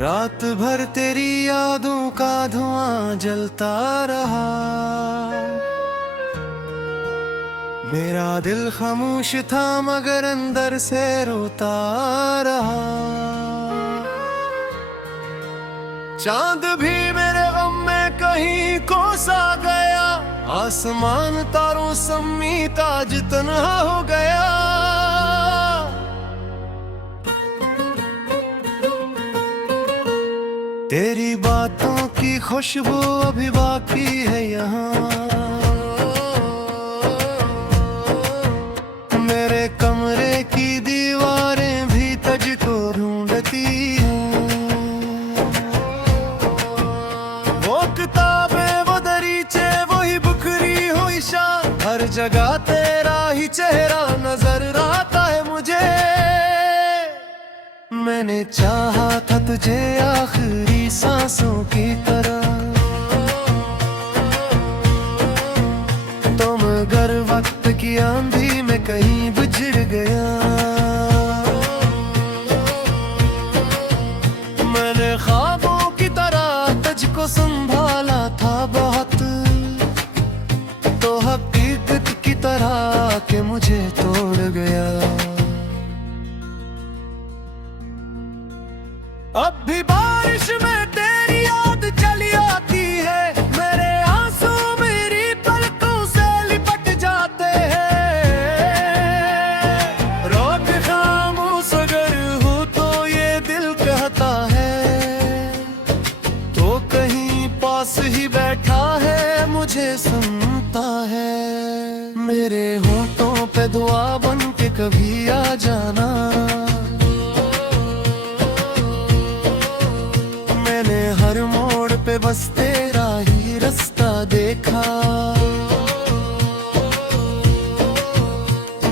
रात भर तेरी यादों का धुआं जलता रहा। मेरा दिल खामोश था मगर अंदर से रोता रहा। चांद भी मेरे गम में कहीं खो सा गया। आसमान तारों समेत आज तन्हा हो गया। तेरी बातों की खुशबू अभी बाकी है यहाँ। मेरे कमरे की दीवारें भी तुझको ढूंढती हैं। वो किताबें वो दरीचे वही बुकरी हुई शान, हर जगह तेरा ही चेहरा नजर आता है मुझे। मैंने चाहा था तुझे आखिरी सांसों की तरह, तो मगर वक्त की आंधी में कहीं बिछड़ गया। मैंने ख्वाबों की तरह तुझको संभाला था बहुत, तो हकीकत की तरह के मुझे तोड़ गया। अब भी बारिश में तेरी याद चली आती है। मेरे आंसू मेरी पलकों से लिपट जाते हैं। रोक खामोश अगर हूँ तो ये दिल कहता है, तो कहीं पास ही बैठा है मुझे सुनता है। मेरे होठों पे दुआ बन के कभी आ जाना। हर मोड़ पे बस तेरा ही रास्ता देखा।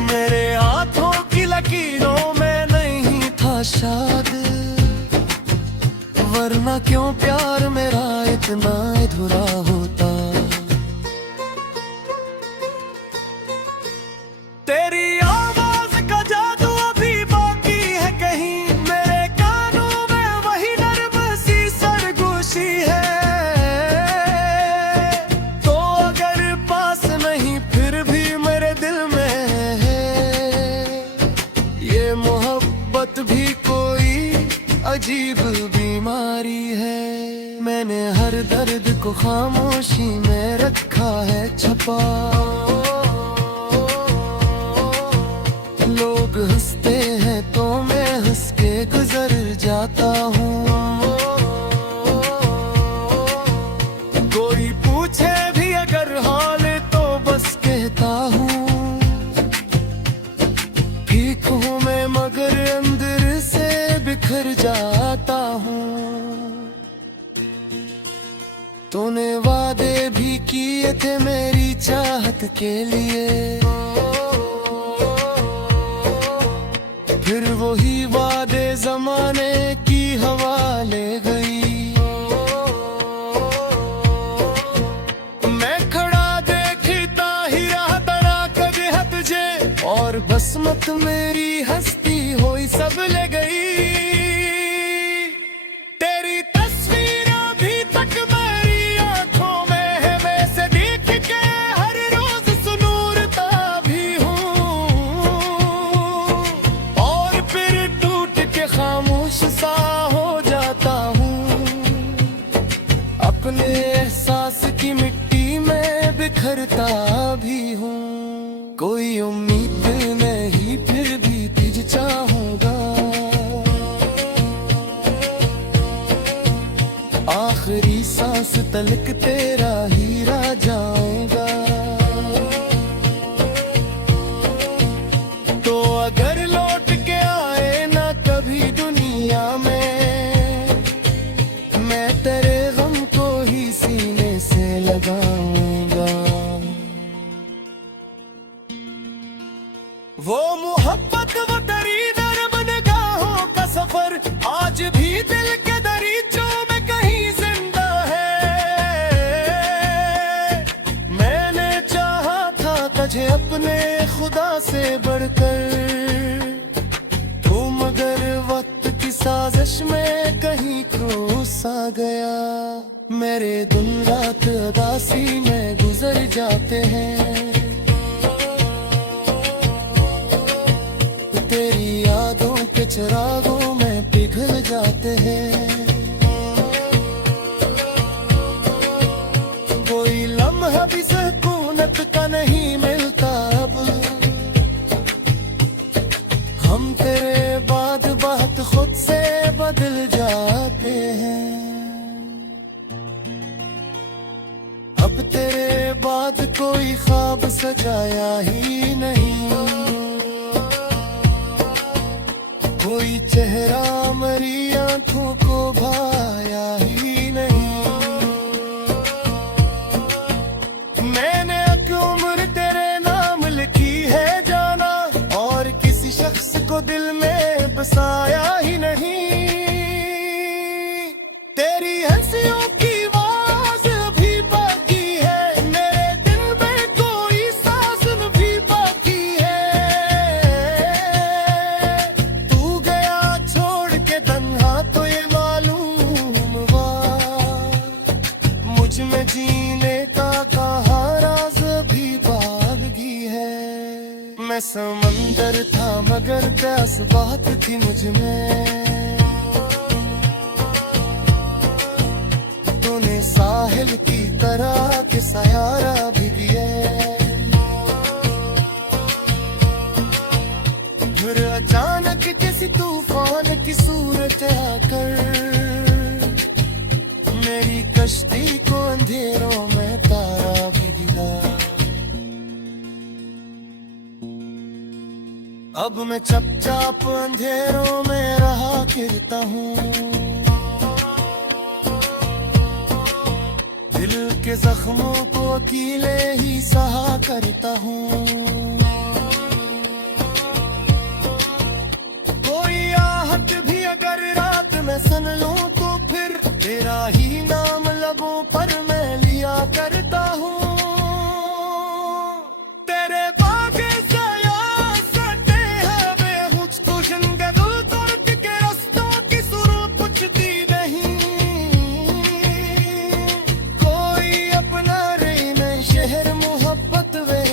मेरे हाथों की लकीरों में नहीं था शाद, वरना क्यों प्यार मेरा इतना अधूरा होता। तेरी आवाज का जादू अभी बाकी है कहीं। मेरे कानों में वही नर्म सी सरगोशी है, तो अगर पास नहीं फिर भी मेरे दिल में है। ये मोहब्बत भी कोई अजीब बीमारी है। मैंने हर दर्द को खामोशी में रखा है छुपा। लोग हंसते हैं तो मैं हंस के गुजर जाता हूँ। कोई पूछे भी अगर हाल तो बस कहता हूँ ठीक हूँ मैं, मगर अंदर से बिखर जाता हूँ। तूने वादे भी किए थे मेरी चाहत के लिए, फिर वही वादे जमाने की हवा ले गई। मैं खड़ा देखता ही रहा तना कदे तुझे, और बस मत मेरी हस्ती होई सब ले गई। तेरी तस्वीर अभी तक मेरी आंखों में है। वैसे देख के हर रोज सुनूरता भी हूँ, और फिर टूट के खामोश सा हो जाता हूँ। अपने एहसास की मिट्टी में बिखरता भी हूँ। कोई उम्मीद नहीं फिर भी तुझे चाहूंगा। आखिरी सांस तलक तेरा ही रह जाऊंगा। तो अगर लौट के आए ना कभी दुनिया में, मैं तेरे गम को ही सीने से लगाऊंगा। वो मोहब्बत वो तेरी नरम निगाहों का सफर आज भी दिल के दरीचों में कहीं जिंदा है। मैंने चाहा था तुझे अपने खुदा से बढ़कर, तू मगर वक्त की साजिश में कहीं खो सा गया। मेरे दिन रात उदासी में गुजर जाते हैं, तेरी यादों के चिरागों में पिघल जाते हैं। कोई लम्हा भी सुकूनत का नहीं मिलता अब, हम तेरे बाद बात खुद से बदल जाते हैं। अब तेरे बाद कोई ख्वाब सजाया ही नहीं, कोई चेहरा मरी आंखों को भाया ही नहीं। मैंने एक उम्र तेरे नाम लिखी है जाना, और किसी शख्स को दिल में बसाया ही नहीं। तेरी हंसियों की आवाज भी बाकी है, मेरे दिल में कोई सांस भी बाकी है। तू गया छोड़ के तन्हा तो ये मालूम हुआ, मुझ में जीने का कहा राज भी बादगी है। मैं समंदर था मगर प्यास बहुत थी मुझ में, तूने साहिल की तरह के सहारा भी दिए। फिर अचानक किसी तूफान की सूरत आकर मेरी कश्ती को अंधेरों में तारा भी दिया। अब मैं चुपचाप अंधेरों में रहा गिरता हूँ, दिल के जख्मों को अकेले ही सहा करता हूँ। कोई आहट भी अगर रात में सुन लूं तो फिर तेरा ही नाम लबों पर मैं लिया करता हूँ। तेरे बागे सया सटे हैं बेहुच तुझंगे दिल दर्द के रस्तों की सुर पुछती नहीं। कोई अपना रही मैं शहर मोहब्बत वे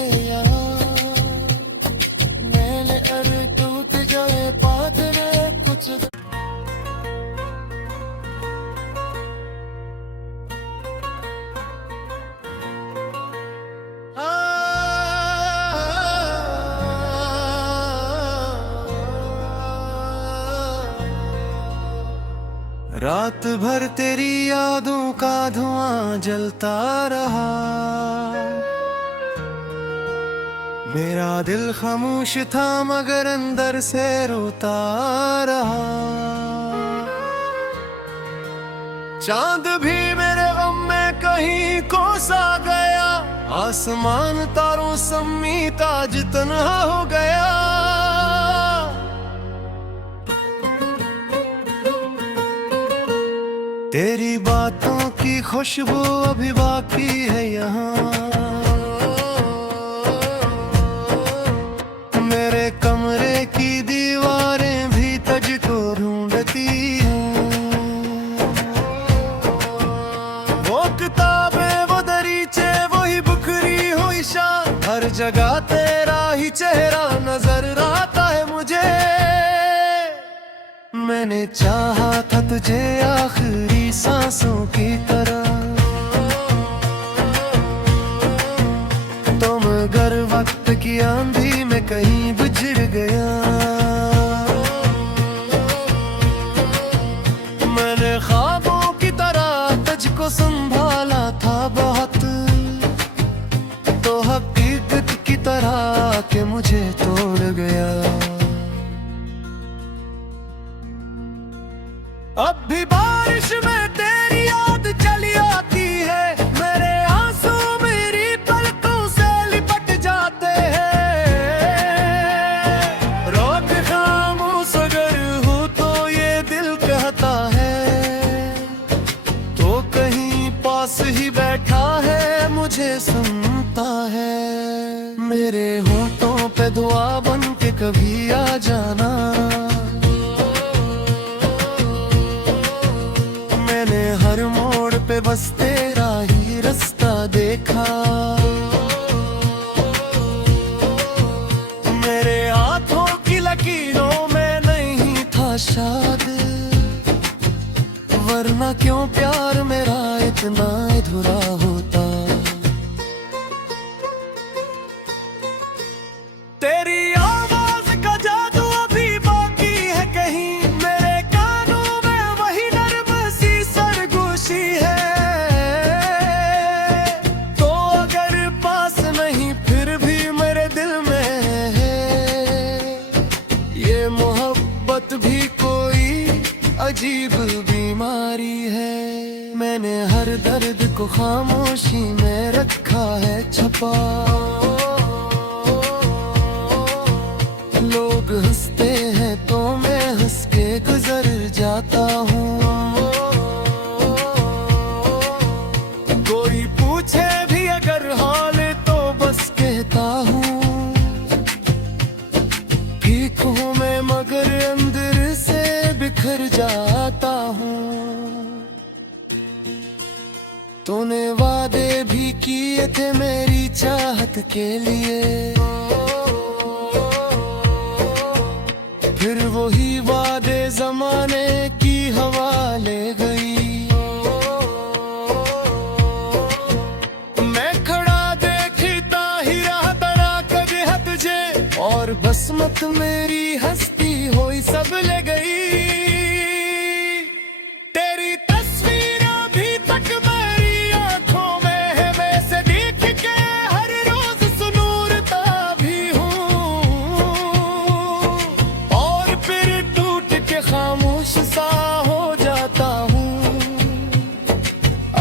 मैंने अरे टूट जाए पादरे कुछ। रात भर तेरी यादों का धुआं जलता रहा, मेरा दिल खामोश था मगर अंदर से रोता रहा। चांद भी मेरे गम में कहीं को सा गया, आसमान तारों समेत आज तन्हा हो गया। तेरी बातों की खुशबू अभी बाकी है यहाँ, मेरे कमरे की दीवारें भी तुझको ढूंढती हैं। वो किताबें वो दरीचे वही बुकरी हुई शान, हर जगह तेरा ही चेहरा नजर आता है मुझे। मैंने चाहा था तुझे आखिरी सांसों की तरह, तो मगर वक्त की आंधी में कहीं बिछड़ गया। मैंने ख्वाबों की तरह तुझको संभाला था बहुत, तो हकीकत की तरह के मुझे तोड़ गया। अब भी बारिश में तेरी याद चली आती है, मेरे आंसू मेरी पलकों से लिपट जाते हैं। रोक खामोश अगर हूँ तो ये दिल कहता है, तो कहीं पास ही बैठा है मुझे सुनता है। मेरे होठों पे दुआ बन के कभी आ जाना, मैंने वरना क्यों प्यार मेरा इतना अधूरा होता। तेरी आवाज का जादू अभी बाकी है कहीं, मेरे कानों में वही नर्म सी सरगोशी है। तो अगर पास नहीं फिर भी मेरे दिल में है, ये मोहब्बत भी कोई अजीब बीमारी है। मैंने हर दर्द को खामोशी में रखा है छुपा। लोग हंसते हैं तो मैं हंस के गुजर जाता हूँ। कोई पूछे भी अगर हाल तो बस कहता हूँ ठीक हूँ मैं, मगर अंदर से बिखर जाता हूँ। तूने वादे भी किए थे मेरी चाहत के लिए, फिर वही वादे जमाने की हवा ले गई। मैं खड़ा देखता ही रहा तना कदे तुझे, और बस मत मेरी हस्ती होई सब ले गई। तेरी तस्वीर अभी तक मेरी आंखों में है, मैं से देख के हर रोज सुनूरता भी हूँ। और फिर टूट के खामोश सा हो जाता हूँ।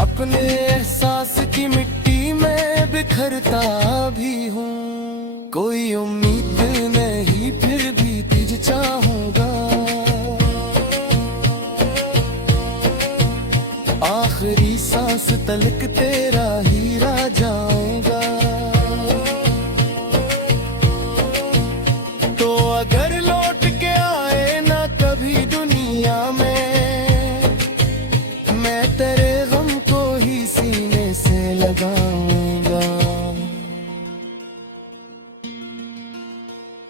अपने एहसास की मिट्टी में बिखरता भी हूँ। कोई उम्मीद नहीं फिर भी तुझे चाहूंगा। आखिरी सांस तलक तेरा ही रह जाऊंगा। तो अगर लौट के आए ना कभी दुनिया में, मैं तेरे गम को ही सीने से लगाऊंगा।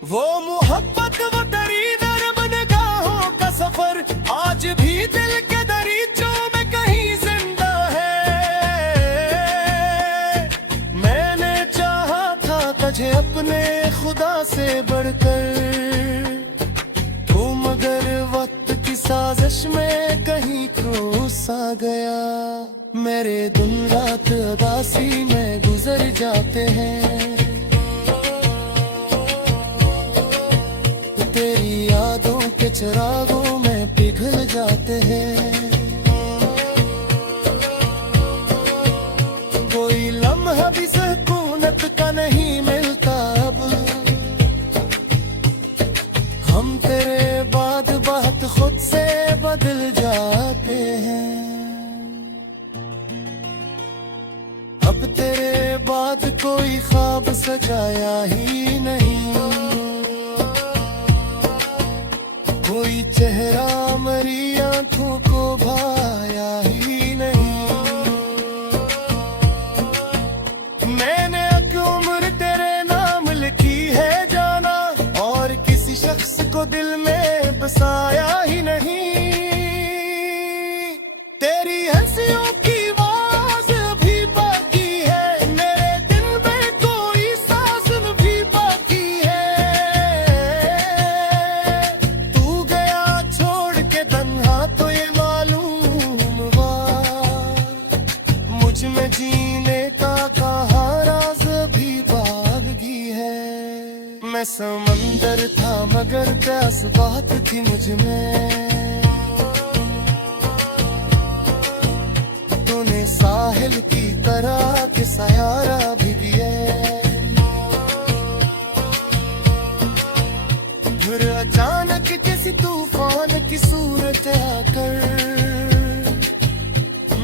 वो मोहब्बत वो तेरी नर्म निगाहों का सफर आज भी दिल के दरीचों में कहीं जिंदा है। मैंने चाहा था तुझे अपने खुदा से बढ़कर, तू मगर वक्त की साजिश में कहीं खो सा गया। मेरे दिन रात उदासी में गुजर जाते हैं, तेरी यादों के चिरागों में पिघल जाते हैं। कोई लम्हा भी सुकूनत का नहीं मिलता अब, हम तेरे बाद बात खुद से बदल जाते हैं। अब तेरे बाद कोई ख्वाब सजाया ही नहीं, कोई चेहरा मरी आंखों को भाया ही नहीं। मैंने एक उम्र तेरे नाम लिखी है जाना, और किसी शख्स को दिल में बसाया ही नहीं। तेरी हंसियों की आवाज भी बाकी है, मेरे दिल में कोई सांस भी बाकी है। तू गया छोड़ के तन्हा तो ये मालूम हुआ, मुझ में जीने का कहा राज भी बागी है। मैं समंदर था मगर प्यास बहुत थी मुझ में, तूने साहिल की तरह के सहारा भी दिए। फिर अचानक किसी तूफान की सूरत आकर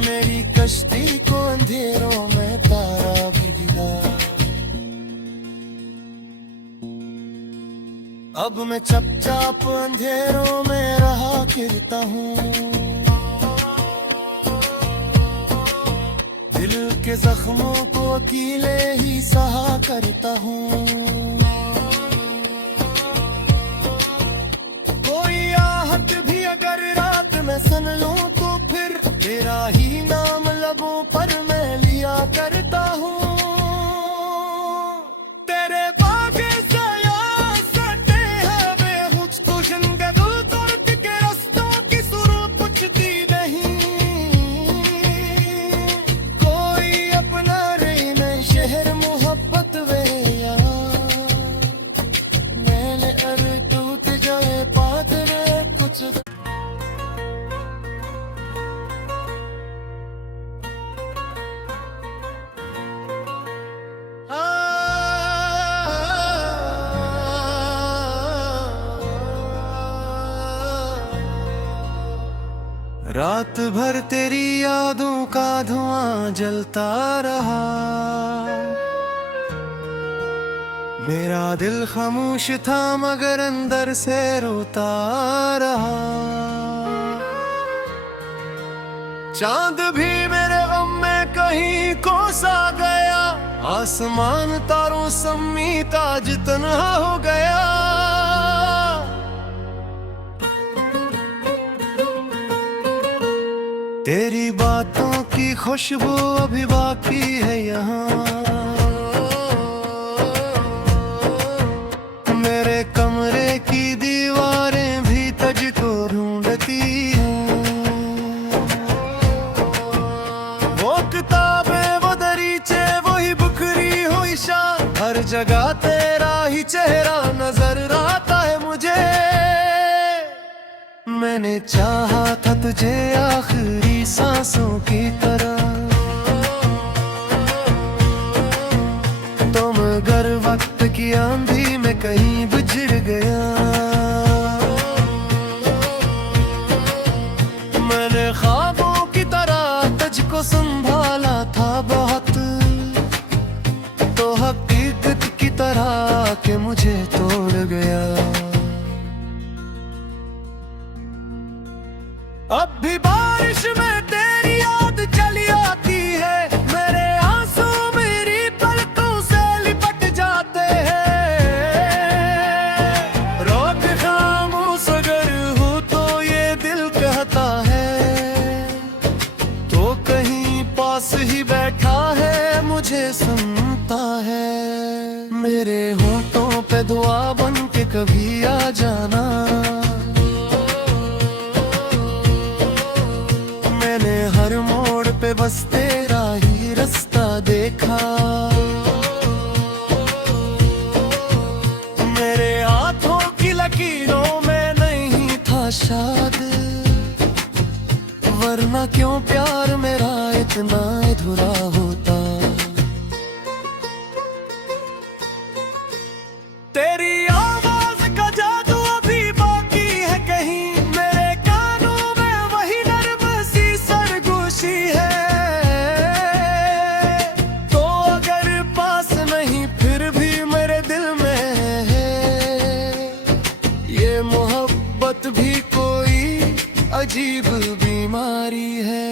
मेरी कश्ती को अंधेरों में तारा भी दिया। अब मैं चुपचाप अंधेरों में रहा फिरता हूँ, दिल के जख्मों को अकेले ही सहा करता हूँ। कोई आहट भी अगर रात में सुन लूं तो फिर रात भर तेरी यादों का धुआं जलता रहा, मेरा दिल खामोश था मगर अंदर से रोता रहा। चांद भी मेरे गम में कहीं खो सा गया, आसमान तारों समेत आज तन्हा हो गया। तेरी बातों की खुशबू अभी बाकी है यहाँ, मेरे कमरे की दीवारें भी तुझको ढूंढती हैं। वो किताबें वो दरीचे वही बुकरी हुई शाम, हर जगह तेरा ही चेहरा नजर आता है मुझे। मैंने चाहा था तुझे आखिरी सांसों की तरह, तो मगर वक्त की आंधी में कहीं बिछड़ गया। मैंने ख्वाबों की तरह तुझको संभाला था बहुत, तो हकीकत की तरह के मुझे तोड़ गया। अब भी बारिश में तेरी याद चली आती है, मेरे आंसू मेरी पलकों से लिपट जाते हैं। रोक खामोश अगर हूँ तो ये दिल कहता है, तो कहीं पास ही बैठा है मुझे सुनता है। मेरे होठों पे दुआ बन के कभी आ जाना, मैंने हर मोड़ पे बस तेरा ही रास्ता देखा। मेरे हाथों की लकीरों में नहीं था शाद, वरना क्यों प्यार मेरा इतना अधूरा होता। तेरी आवाज का जादू अभी बाकी है कहीं, मेरे कानों में वही नर्म सी सरगोशी है। तो अगर पास नहीं फिर भी मेरे दिल में है, ये मोहब्बत भी कोई अजीब बीमारी है।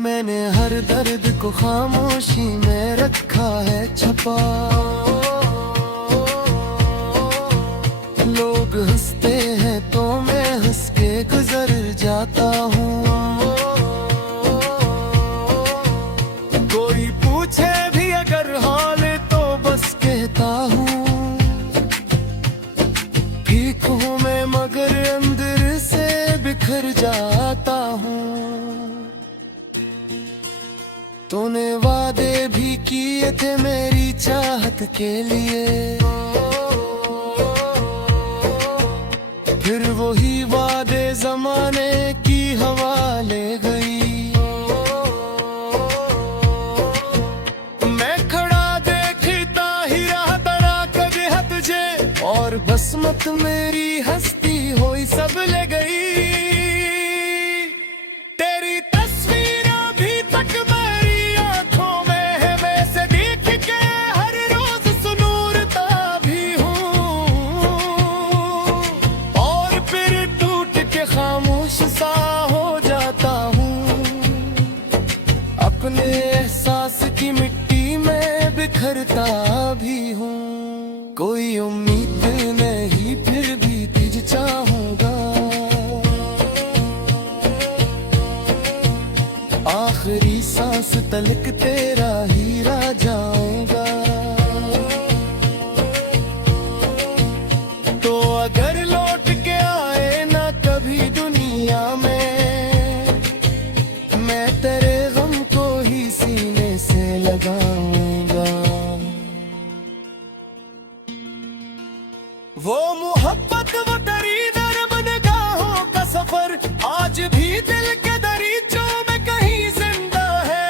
मैंने हर दर्द को खामोशी में रखा है छुपा, लोग हंसते हैं तो मैं हंस के गुजर जाता हूँ। कोई पूछे भी अगर हाल तो बस कहता हूँ, ठीक हूँ मैं मगर अंदर से बिखर जाता हूँ। तूने वादे भी किए थे मेरी चाहत के लिए, फिर वही वादे जमाने की हवा ले गई। मैं खड़ा देखता ही रहा तड़ा कदे तुझे, और बस मत मेरी हस्ती हुई सब ले गई। तेरी तस्वीर अभी तक मेरी आंखों में है, मैं से देख के हर रोज सुनूरता भी हूँ, और फिर टूट के खामोश सा हो जाता हूँ। अपने एहसास की मिट्टी में बिखरता भी हूँ। कोई उम्मीद नहीं फिर भी तुझ चाहूंगा, आखिरी सांस तलक तेरा ही रह जाऊंगा। तो अगर लौट के आए ना कभी दुनिया में, मैं तेरे गम को ही सीने से लगाऊंगा। वो मोहब्बत वो तेरी नरम निगाहों का सफर आज भी दिल के दरीचों में कहीं जिंदा है।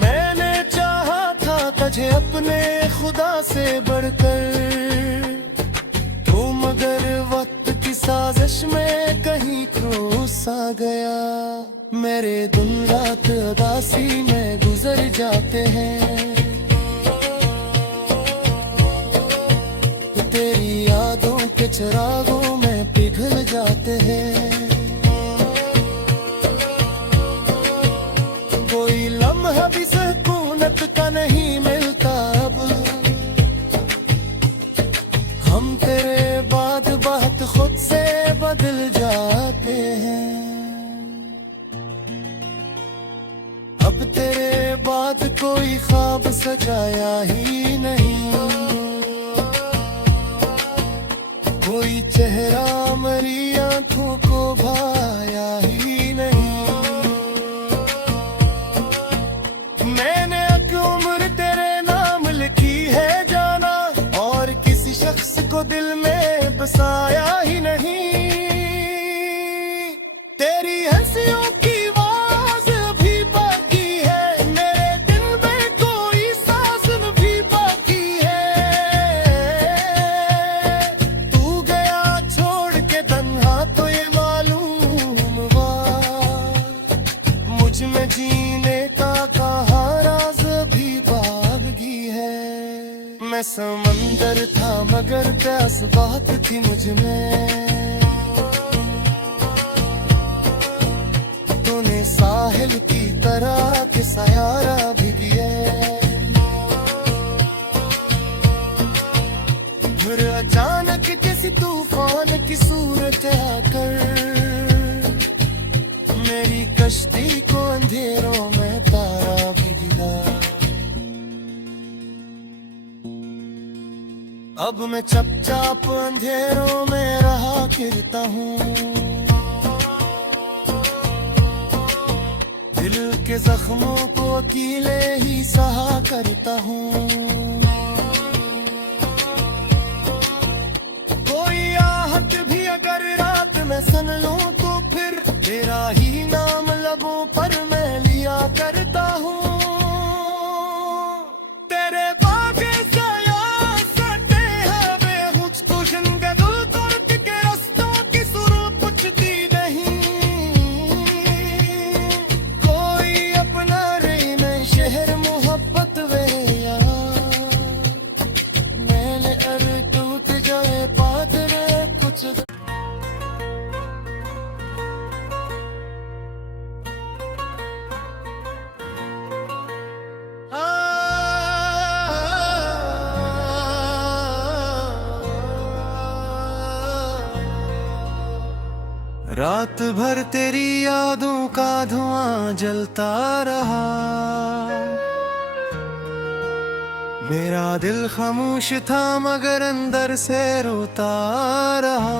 मैंने चाहा था तुझे अपने खुदा से बढ़कर, तू मगर वक्त की साजिश में कहीं खो सा गया। मेरे दिन रात उदासी में गुजर जाते हैं, तेरी यादों के चिरागों में पिघल जाते हैं। कोई लम्हा भी सुकूनत का नहीं मिलता अब, हम तेरे बाद बात खुद से बदल जाते हैं। अब तेरे बाद कोई ख्वाब सजाया ही नहीं, कोई चेहरा मरी आंखों को भाया ही नहीं। मैंने एक उम्र तेरे नाम लिखी है जाना, और किसी शख्स को दिल में बसाया ही नहीं। तेरी हंसियों की आवाज अभी बाकी है, मेरे दिल में कोई सांस भी बाकी है। तू गया छोड़ के तन्हा तो ये मालूम हुआ, मुझ में जीने का कहा राज भी बागी है। मैं समंदर था मगर प्यास बहुत थी मुझ में, तूने साहिल की तरह के सहारा भी दिए। फिर अचानक किसी तूफान की सूरत आकर मेरी कश्ती को अंधेरों में तारा भी दिया। अब मैं चुपचाप अंधेरों में रहा गिरता हूँ, दिल के जख्मों को अकेले ही सहा करता हूँ। कोई आहट भी अगर रात में सुन लूं तो फिर तेरा ही नाम लबों पर मैं लिया करता हूँ। तेरे बागे साया सटे हैं बेहुच खुशनगे दिल दर्द के रस्तों की सुर पुछती नहीं। कोई अपना रही मैं शहर मोहब्बत वे यार, मैंने अर टूट जाए पादर कुछ। रात भर तेरी यादों का धुआं जलता रहा, मेरा दिल खामोश था मगर अंदर से रोता रहा।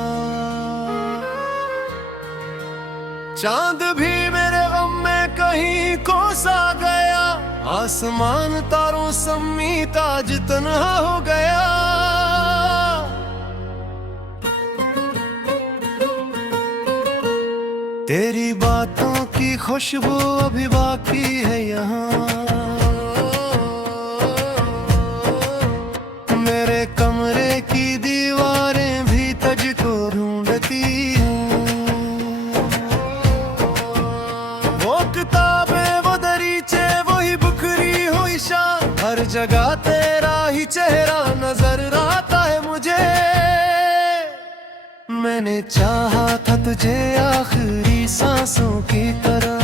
चांद भी मेरे गम में कहीं खो सा गया, आसमान तारों समेत आज तन्हा हो गया। तेरी बातों की खुशबू अभी बाकी है यहाँ, मेरे कमरे की दीवारें भी तुझको ढूंढती हैं। वो किताबें वो दरीचे वही बुखरी हुई शाम, हर जगह तेरा ही चेहरा नजर आता है मुझे। मैंने चाहा था तुझे आखिरी सांसों की तरह,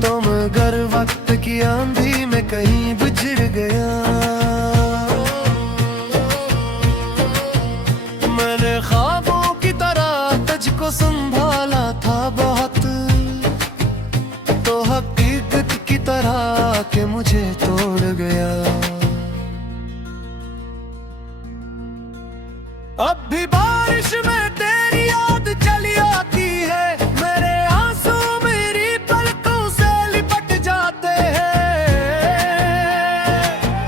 तो मगर वक्त की आंधी में कहीं बिछड़ गया। मैंने ख्वाबों की तरह तुझको संभाला था बहुत, तो हकीकत की तरह के मुझे तोड़ गया। अब भी बारिश में तेरी याद चली आती है, मेरे आंसू मेरी पलकों से लिपट जाते हैं।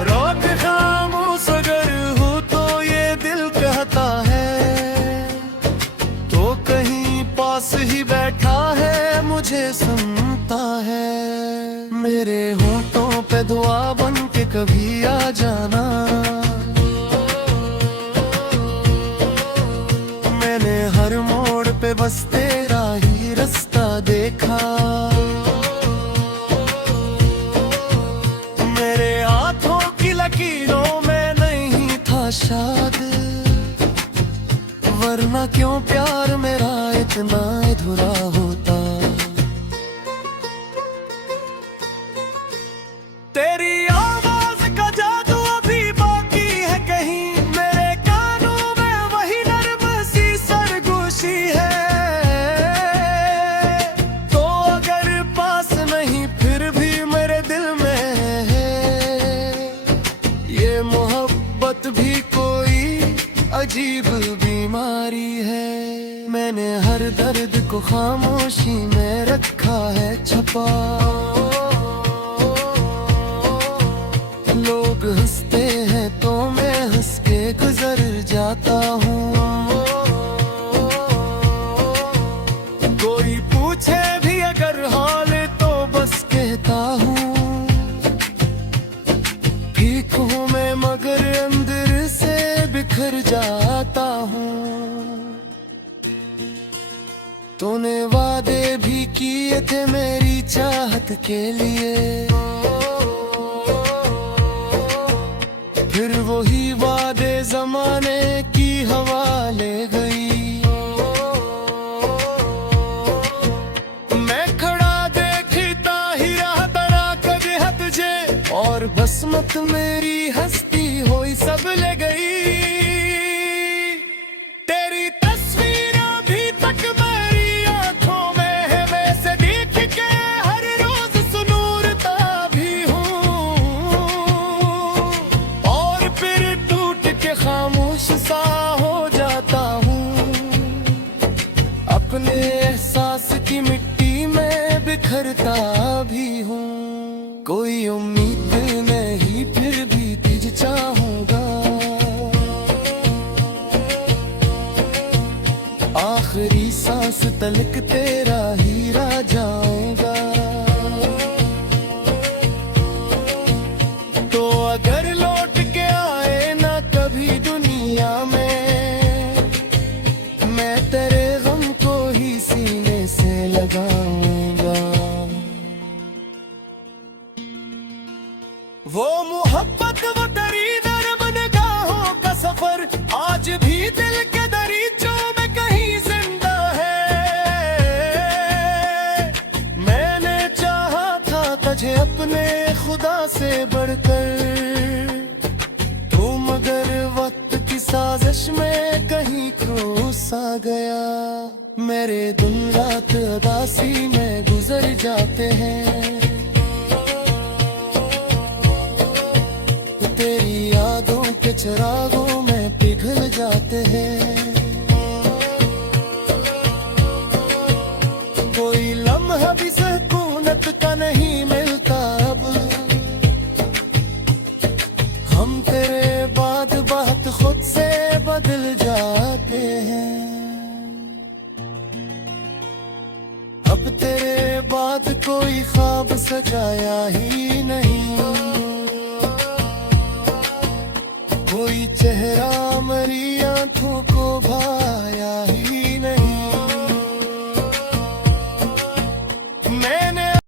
रोक खामोश अगर हूँ तो ये दिल कहता है, तो कहीं पास ही बैठा है मुझे सुनता है। मेरे होठों पे दुआ बन के कभी आ जाना, वरना क्यों प्यार मेरा इतना अधूरा होता। तेरी आवाज का जादू अभी बाकी है कहीं, मेरे कानों में वही नर्म सी सरगोशी है। तो अगर पास नहीं फिर भी मेरे दिल में है, ये मोहब्बत भी कोई अजीब बीमारी है। मैंने हर दर्द को खामोशी में रखा है छुपा। लोग हंसते हैं तो मैं हंस के गुजर जाता हूँ। कोई पूछे भी अगर हाल तो बस कहता हूँ ठीक हूँ मैं, मगर अंदर से बिखर जाता हूँ। तूने वादे भी किए थे मेरी चाहत के लिए, फिर वही वादे जमाने की हवा ले गई। मैं खड़ा देखता ही रहा तना कदे तुझे, और बस मत मेरी हस्ती होई सब ले गई। तेरी तस्वीर अभी तक मेरी आंखों में है, मैं से देख के हर रोज सुनूरता भी हूँ। और फिर टूट के खामोश सा हो जाता हूँ। अपने एहसास की मिट्टी में बिखरता भी हूँ। कोई उम्मीद नहीं फिर भी तुझे चाहूंगा। आखिरी सांस तलक तेरा ही रह जाऊंगा। तो अगर लौट के आए ना कभी दुनिया में, मैं तेरे गम को ही सीने से लगाऊंगा। वो मोहब्बत वो तेरी नरम निगाहों का सफर आज भी दिल के दरीचों में कहीं जिंदा है। मैंने चाहा था तुझे अपने खुदा से बढ़कर, तू मगर वक्त की साजिश में कहीं खो सा गया। मेरे दिन रात उदासी में गुजर जाते हैं, तेरी यादों के चिरागों में पिघल जाते हैं। कोई लम्हा भी सुकूनत का नहीं मिलता अब। हम तेरे बाद बात खुद से बदल जाते हैं। अब तेरे बाद कोई ख्वाब सजाया ही नहीं, कोई चेहरा मरी आंखों को